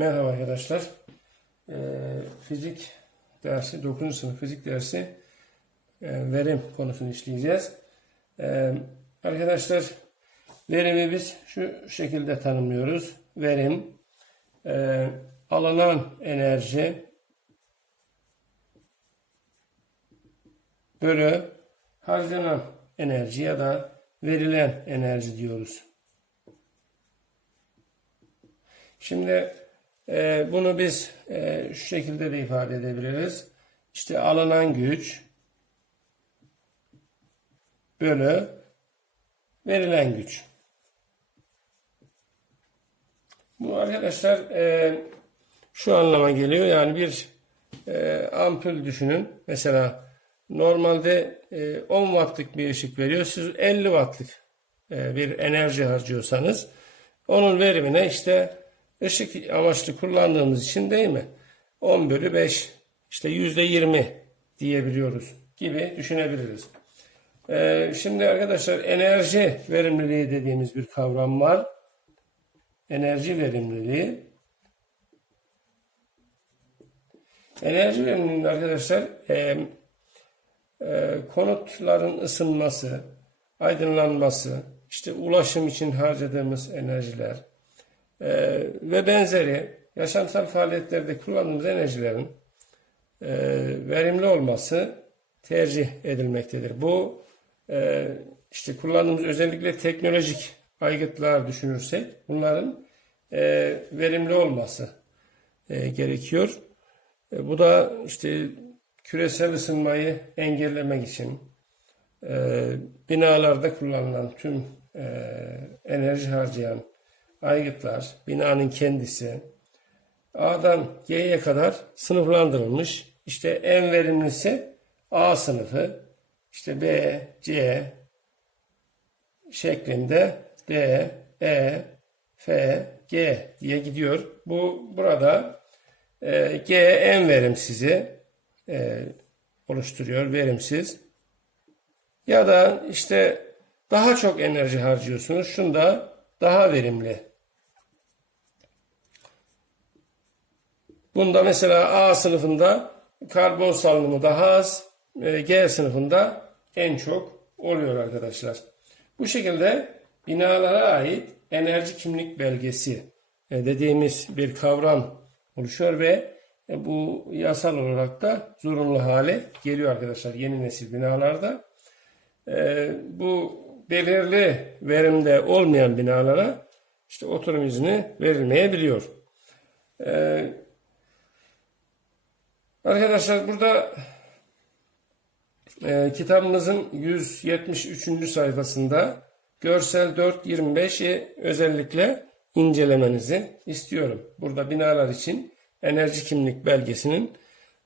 Merhaba arkadaşlar. Ee, fizik dersi, 9. sınıf fizik dersi e, verim konusunu işleyeceğiz. Ee, arkadaşlar verimi biz şu şekilde tanımlıyoruz. Verim, e, alınan enerji bölü harcanan enerji ya da verilen enerji diyoruz. Şimdi e, bunu biz e, şu şekilde de ifade edebiliriz. İşte alınan güç bölü verilen güç. Bu arkadaşlar e, şu anlama geliyor. Yani bir e, ampul düşünün. Mesela normalde e, 10 wattlık bir ışık veriyor. Siz 50 wattlık e, bir enerji harcıyorsanız onun verimine işte ışık amaçlı kullandığımız için değil mi? 10 bölü 5 işte yüzde 20 diyebiliyoruz gibi düşünebiliriz. Ee, şimdi arkadaşlar enerji verimliliği dediğimiz bir kavram var. Enerji verimliliği. Enerji verimliliği arkadaşlar e, e, konutların ısınması, aydınlanması, işte ulaşım için harcadığımız enerjiler, ee, ve benzeri yaşamsal faaliyetlerde kullandığımız enerjilerin e, verimli olması tercih edilmektedir. Bu e, işte kullandığımız özellikle teknolojik aygıtlar düşünürsek bunların e, verimli olması e, gerekiyor. E, bu da işte küresel ısınmayı engellemek için e, binalarda kullanılan tüm e, enerji harcayan aygıtlar, binanın kendisi A'dan G'ye kadar sınıflandırılmış. İşte en verimlisi A sınıfı, işte B, C şeklinde D, E, F, G diye gidiyor. Bu burada e, G en verimsizi e, oluşturuyor, verimsiz. Ya da işte daha çok enerji harcıyorsunuz. Şunda daha verimli Bunda mesela A sınıfında karbon salınımı daha az, e, G sınıfında en çok oluyor arkadaşlar. Bu şekilde binalara ait enerji kimlik belgesi e, dediğimiz bir kavram oluşuyor ve e, bu yasal olarak da zorunlu hale geliyor arkadaşlar yeni nesil binalarda. Bu belirli verimde olmayan binalara işte oturum izni verilmeyebiliyor. Arkadaşlar burada e, kitabımızın 173. sayfasında görsel 4.25'i özellikle incelemenizi istiyorum. Burada binalar için enerji kimlik belgesinin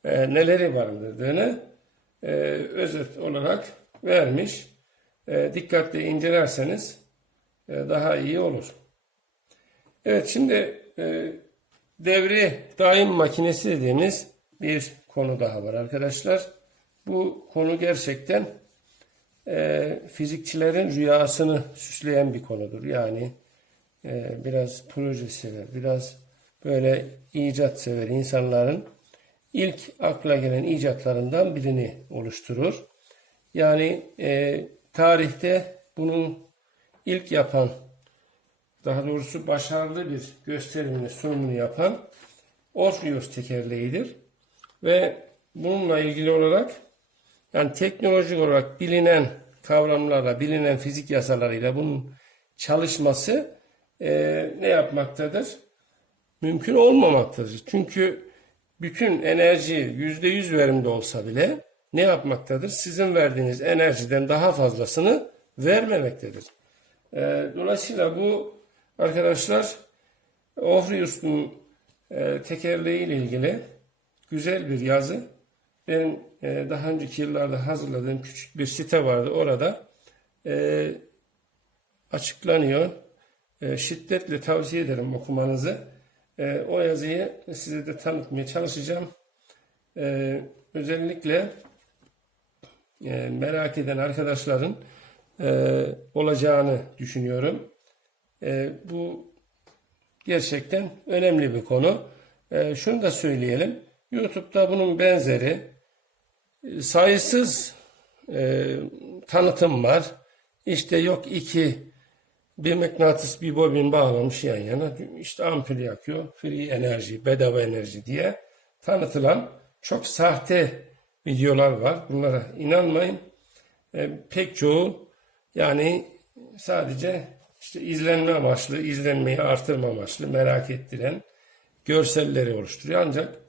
e, neleri barındırdığını e, özet olarak vermiş. E, dikkatle incelerseniz e, daha iyi olur. Evet şimdi e, devri daim makinesi dediğimiz bir konu daha var arkadaşlar. Bu konu gerçekten e, fizikçilerin rüyasını süsleyen bir konudur. Yani e, biraz proje sever, biraz böyle icat sever insanların ilk akla gelen icatlarından birini oluşturur. Yani e, tarihte bunun ilk yapan, daha doğrusu başarılı bir gösterimini, sunumunu yapan Orpheus tekerleğidir. Ve bununla ilgili olarak yani teknolojik olarak bilinen kavramlarla, bilinen fizik yasalarıyla bunun çalışması e, ne yapmaktadır? Mümkün olmamaktadır. Çünkü bütün enerji yüzde yüz verimde olsa bile ne yapmaktadır? Sizin verdiğiniz enerjiden daha fazlasını vermemektedir. E, dolayısıyla bu arkadaşlar Orpheus'un e, tekerleği ilgili güzel bir yazı. Benim e, daha önceki yıllarda hazırladığım küçük bir site vardı. Orada e, açıklanıyor. E, şiddetle tavsiye ederim okumanızı. E, o yazıyı size de tanıtmaya çalışacağım. E, özellikle e, merak eden arkadaşların e, olacağını düşünüyorum. E, bu gerçekten önemli bir konu. E, şunu da söyleyelim. YouTube'da bunun benzeri e, sayısız e, tanıtım var. İşte yok iki bir mıknatıs bir bobin bağlamış yan yana. İşte ampul yakıyor. Free enerji, bedava enerji diye tanıtılan çok sahte videolar var. Bunlara inanmayın. E, pek çoğu yani sadece işte izlenme amaçlı, izlenmeyi artırma amaçlı merak ettiren görselleri oluşturuyor. Ancak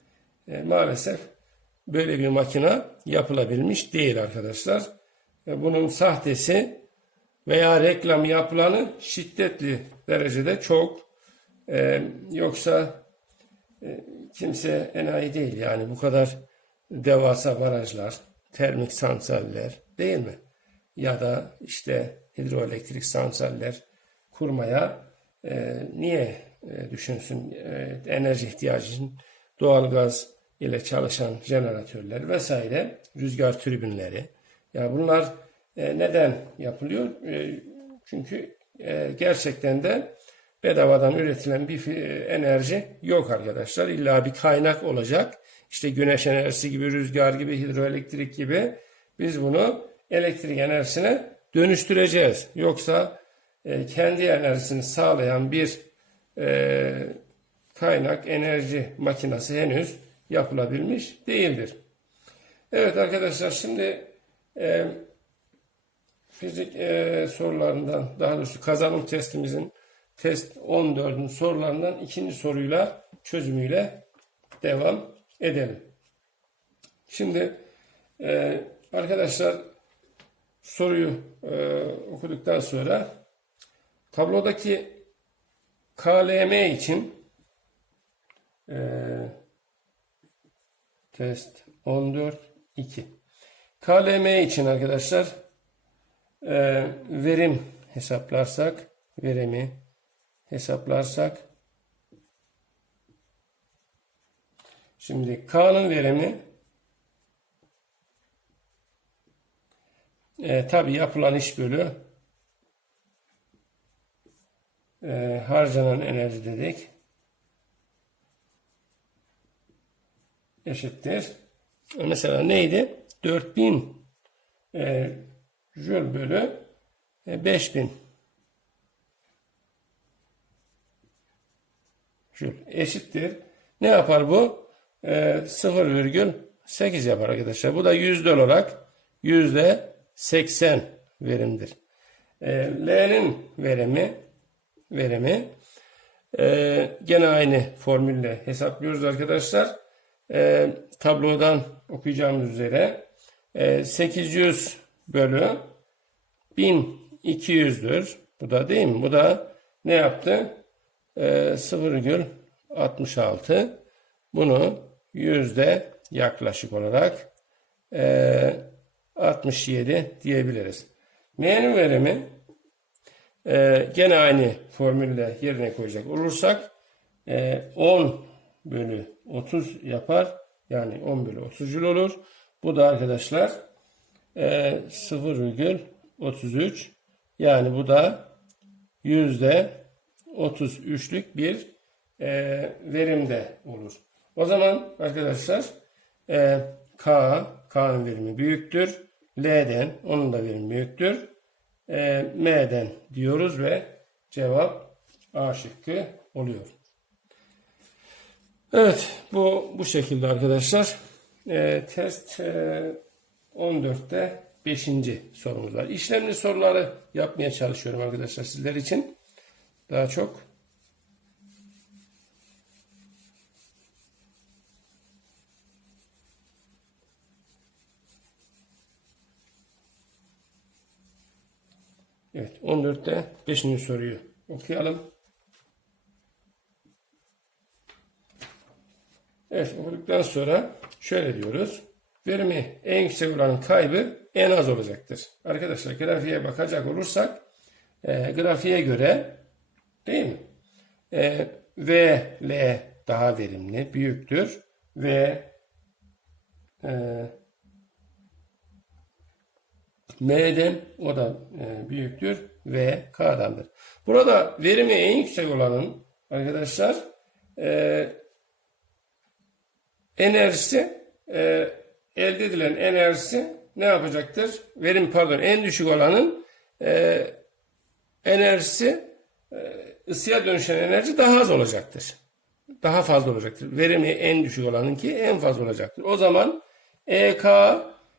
e, maalesef böyle bir makina yapılabilmiş değil arkadaşlar. E, bunun sahtesi veya reklam yapılanı şiddetli derecede çok. E, yoksa e, kimse enayi değil yani bu kadar devasa barajlar, termik santraller değil mi? Ya da işte hidroelektrik santraller kurmaya e, niye e, düşünsün e, enerji ihtiyacının doğalgaz ile çalışan jeneratörler vesaire rüzgar türbinleri ya bunlar e, neden yapılıyor? E, çünkü e, gerçekten de bedavadan üretilen bir enerji yok arkadaşlar. İlla bir kaynak olacak. İşte güneş enerjisi gibi, rüzgar gibi, hidroelektrik gibi biz bunu elektrik enerjisine dönüştüreceğiz. Yoksa e, kendi enerjisini sağlayan bir e, kaynak, enerji makinesi henüz yapılabilmiş değildir. Evet arkadaşlar şimdi e, fizik e, sorularından daha doğrusu kazanım testimizin test 14'ün sorularından ikinci soruyla çözümüyle devam edelim. Şimdi e, arkadaşlar soruyu e, okuduktan sonra tablodaki KLM için e, test 14 2 KLM için arkadaşlar e, verim hesaplarsak verimi hesaplarsak şimdi K'nın verimi e, tabi yapılan iş bölü e, harcanan enerji dedik eşittir. Mesela neydi? 4000 e, jül bölü e, 5000 jül eşittir. Ne yapar bu? E, 0,8 yapar arkadaşlar. Bu da yüzde olarak yüzde 80 verimdir. E, L'nin verimi verimi e, gene aynı formülle hesaplıyoruz arkadaşlar. E, tablodan okuyacağımız üzere e, 800 bölü 1200'dür. Bu da değil mi? Bu da ne yaptı? E, 0,66 bunu yüzde yaklaşık olarak e, 67 diyebiliriz. M'nin verimi e, gene aynı formülle yerine koyacak olursak e, 10 bölü 30 yapar. Yani 10 bölü 30 jül olur. Bu da arkadaşlar e, 0,33 yani bu da yüzde 33'lük bir e, verimde olur. O zaman arkadaşlar e, K, K'nın verimi büyüktür. L'den onun da verimi büyüktür. E, M'den diyoruz ve cevap A şıkkı oluyor. Evet bu bu şekilde arkadaşlar. E, test e, 14'te 5. sorumuz var. İşlemli soruları yapmaya çalışıyorum arkadaşlar sizler için. Daha çok. Evet 14'te 5. soruyu okuyalım. Evet okuduktan sonra şöyle diyoruz. Verimi en yüksek olanın kaybı en az olacaktır. Arkadaşlar grafiğe bakacak olursak e, grafiğe göre değil mi? E, V, L daha verimli, büyüktür. V e, M'den o da e, büyüktür ve K'dandır. Burada verimi en yüksek olanın arkadaşlar e, enerjisi e, elde edilen enerjisi ne yapacaktır? Verim pardon en düşük olanın e, enerjisi e, ısıya dönüşen enerji daha az olacaktır. Daha fazla olacaktır. Verimi en düşük olanınki en fazla olacaktır. O zaman EK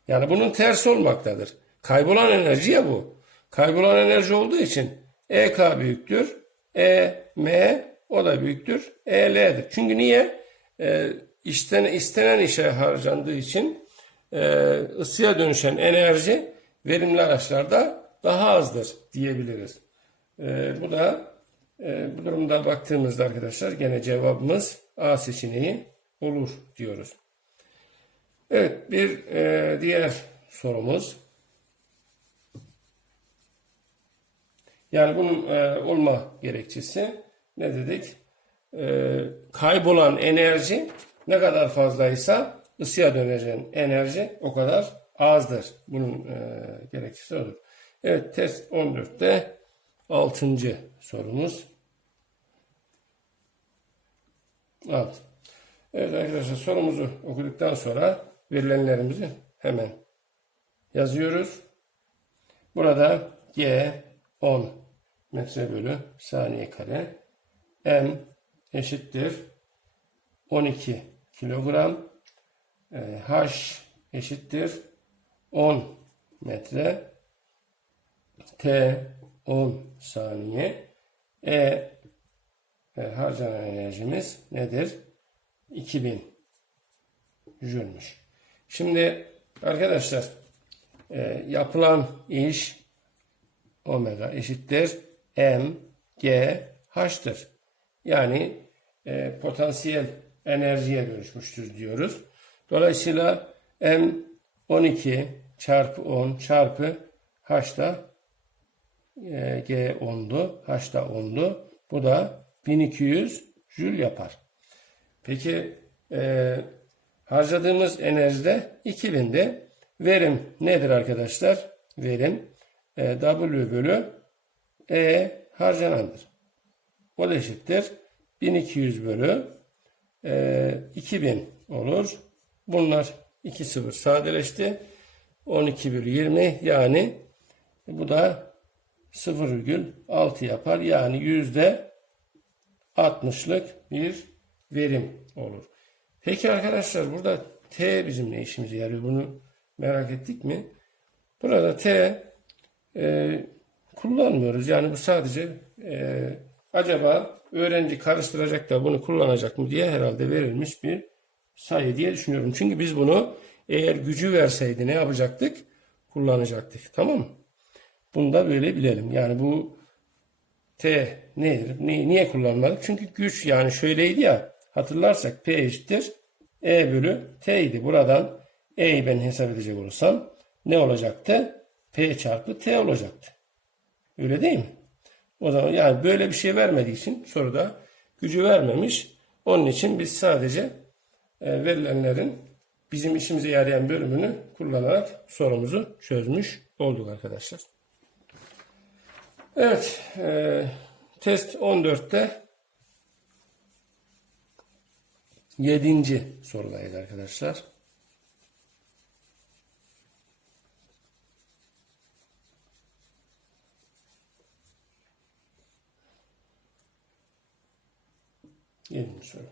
yani bunun tersi olmaktadır. Kaybolan enerji ya bu. Kaybolan enerji olduğu için EK büyüktür. EM o da büyüktür. EL'dir. Çünkü niye? E, işten, istenen işe harcandığı için e, ısıya dönüşen enerji verimli araçlarda daha azdır diyebiliriz. E, bu da e, bu durumda baktığımızda arkadaşlar gene cevabımız A seçeneği olur diyoruz. Evet bir e, diğer sorumuz. Yani bunun e, olma gerekçesi ne dedik? E, kaybolan enerji ne kadar fazlaysa ısıya dönecek enerji o kadar azdır. Bunun e, gerekçesi odur. Evet test 14'te 6. sorumuz. Evet. Evet arkadaşlar sorumuzu okuduktan sonra verilenlerimizi hemen yazıyoruz. Burada G 10 metre bölü saniye kare M eşittir 12 kilogram e, H eşittir 10 metre T 10 saniye E, e harcanan enerjimiz nedir? 2000 jülmüş. Şimdi arkadaşlar e, yapılan iş omega eşittir m g h'tır. Yani potansiyel enerjiye dönüşmüştür diyoruz. Dolayısıyla m 12 çarpı 10 çarpı h da e, g 10'du. h da 10'du. Bu da 1200 jül yapar. Peki e, harcadığımız enerjide 2000'de verim nedir arkadaşlar? Verim e, W bölü E harcanandır. O da eşittir. 1200 bölü e, 2000 olur. Bunlar 2 sıfır sadeleşti. 12 bölü 20 yani bu da 0,6 yapar. Yani yüzde 60'lık bir verim olur. Peki arkadaşlar burada T bizim ne işimize yarıyor? Bunu merak ettik mi? Burada T e, kullanmıyoruz. Yani bu sadece e, acaba öğrenci karıştıracak da bunu kullanacak mı diye herhalde verilmiş bir sayı diye düşünüyorum. Çünkü biz bunu eğer gücü verseydi ne yapacaktık? Kullanacaktık. Tamam mı? Bunu da böyle bilelim. Yani bu T nedir? Ne, niye kullanmadık? Çünkü güç yani şöyleydi ya hatırlarsak P eşittir E bölü T idi. Buradan E'yi ben hesap edecek olursam ne olacaktı? P çarpı T olacaktı. Öyle değil mi? O zaman yani böyle bir şey vermediği için soruda gücü vermemiş. Onun için biz sadece e, verilenlerin bizim işimize yarayan bölümünü kullanarak sorumuzu çözmüş olduk arkadaşlar. Evet, e, test 14'te 7. sorudayız arkadaşlar. Yedinci soru.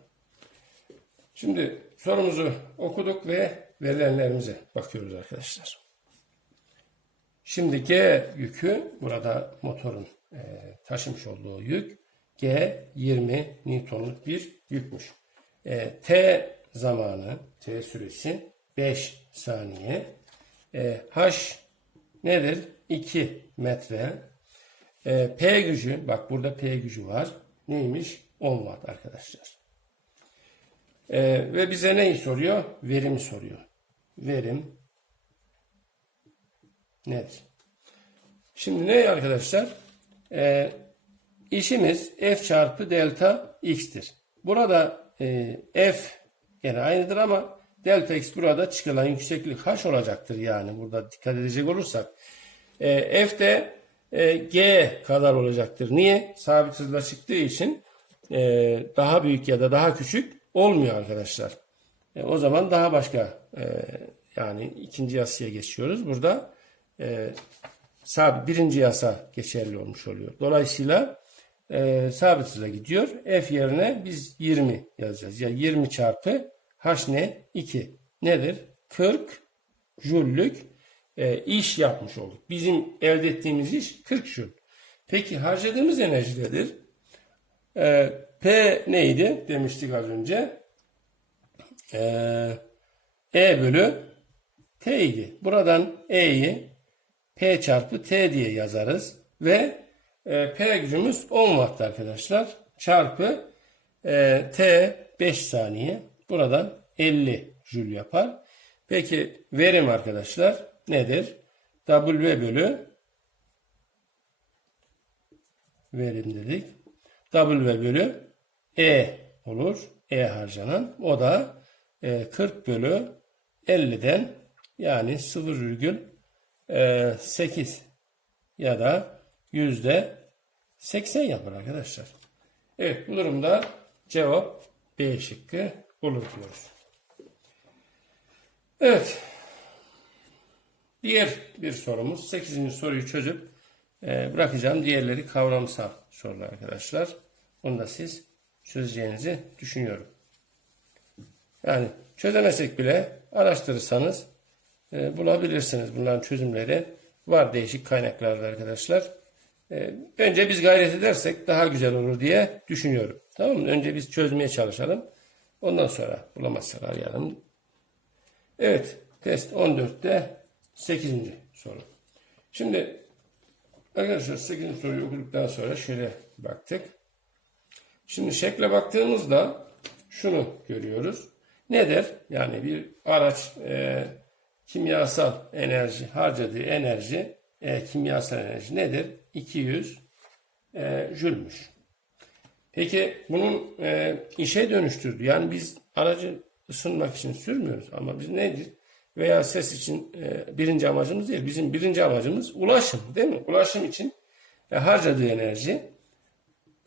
Şimdi sorumuzu okuduk ve verilenlerimize bakıyoruz arkadaşlar. Şimdi G yükü burada motorun e, taşımış olduğu yük G 20 Newton'luk bir yükmüş. E, T zamanı T süresi 5 saniye. E, H nedir? 2 metre. E, P gücü bak burada P gücü var. Neymiş? 10 watt arkadaşlar. E, ve bize neyi soruyor? Verimi soruyor. Verim nedir? Şimdi ne arkadaşlar? E, işimiz F çarpı delta X'tir. Burada e, F gene aynıdır ama delta X burada çıkılan yükseklik H olacaktır yani burada dikkat edecek olursak. E, F de e, G kadar olacaktır. Niye? Sabit hızla çıktığı için daha büyük ya da daha küçük olmuyor arkadaşlar. E, o zaman daha başka e, yani ikinci yasaya geçiyoruz. Burada e, sabit birinci yasa geçerli olmuş oluyor. Dolayısıyla e, sabit hıza gidiyor. F yerine biz 20 yazacağız. Ya 20 çarpı H ne? 2. Nedir? 40 jüllük e, iş yapmış olduk. Bizim elde ettiğimiz iş 40 jül. Peki harcadığımız enerji nedir? E, P neydi demiştik az önce? E, e bölü T idi. Buradan E'yi P çarpı T diye yazarız. Ve e, P gücümüz 10 watt arkadaşlar. Çarpı e, T 5 saniye. Buradan 50 jül yapar. Peki verim arkadaşlar nedir? W bölü verim dedik. W bölü E olur. E harcanan. O da e, 40 bölü 50'den yani 0,8 ya da yüzde 80 yapar arkadaşlar. Evet bu durumda cevap B şıkkı olur diyoruz. Evet. Diğer bir sorumuz. 8. soruyu çözüp e, bırakacağım. Diğerleri kavramsal sorular arkadaşlar. Bunu da siz çözeceğinizi düşünüyorum. Yani çözemesek bile araştırırsanız e, bulabilirsiniz. Bunların çözümleri var değişik kaynaklarda arkadaşlar. E, önce biz gayret edersek daha güzel olur diye düşünüyorum. Tamam mı? Önce biz çözmeye çalışalım. Ondan sonra bulamazsak arayalım. Evet. Test 14'te 8. soru. Şimdi arkadaşlar 8. soruyu okuduktan sonra şöyle baktık. Şimdi şekle baktığımızda şunu görüyoruz. Nedir? Yani bir araç e, kimyasal enerji harcadığı enerji e, kimyasal enerji nedir? 200 e, jülmüş. Peki bunun e, işe dönüştürdü. Yani biz aracı ısınmak için sürmüyoruz ama biz nedir? Veya ses için e, birinci amacımız değil. Bizim birinci amacımız ulaşım değil mi? Ulaşım için e, harcadığı enerji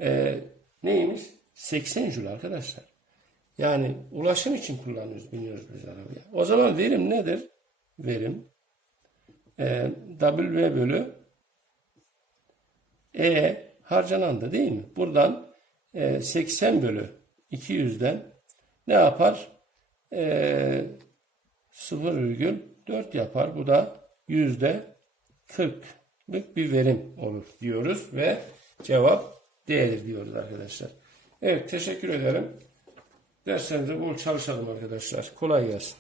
e, neymiş? 80 jül arkadaşlar. Yani ulaşım için kullanıyoruz, biniyoruz biz arabaya. O zaman verim nedir? Verim e, W bölü E harcanandı değil mi? Buradan e, 80 bölü 200'den ne yapar? E, 0,4 yapar. Bu da yüzde 40'lık bir verim olur diyoruz ve cevap D'dir diyoruz arkadaşlar. Evet teşekkür ederim. Derslerimize bol çalışalım arkadaşlar. Kolay gelsin.